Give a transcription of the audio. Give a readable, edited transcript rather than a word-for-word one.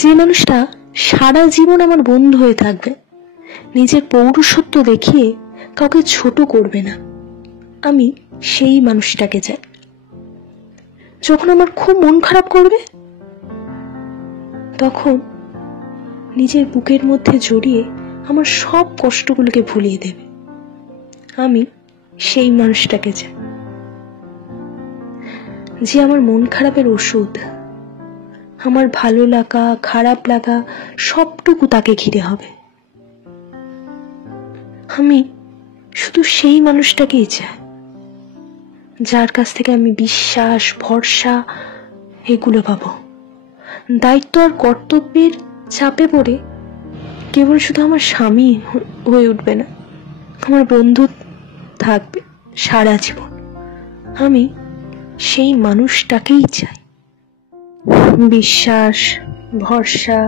যে মানুষটা সারা জীবন আমার বন্ধু হয়ে থাকবে, নিজের পৌরুষত্ব দেখিয়ে কাউকে ছোট করবে না, আমি সেই মানুষটাকে চাই। যখন আমার খুব মন খারাপ করবে, তখন নিজের বুকের মধ্যে জড়িয়ে আমার সব কষ্টগুলোকে ভুলিয়ে দেবে, আমি সেই মানুষটাকে চাই। যে আমার মন খারাপের ওষুধ, আমার ভালো লাগা খারাপ লাগা সবটুকু তাকে ঘিরে হবে। আমি শুধু সেই মানুষটাকেই চাই, যার কাছ থেকে আমি বিশ্বাস, ভরসা এগুলো পাবো। দায়িত্ব আর কর্তব্যের চাপে পড়ে কেবল শুধু আমার স্বামী হয়ে উঠবে না, আমার বন্ধু থাকবে সারা জীবন। আমি সেই মানুষটাকেই চাই। বিশ্বাস, ভরসা,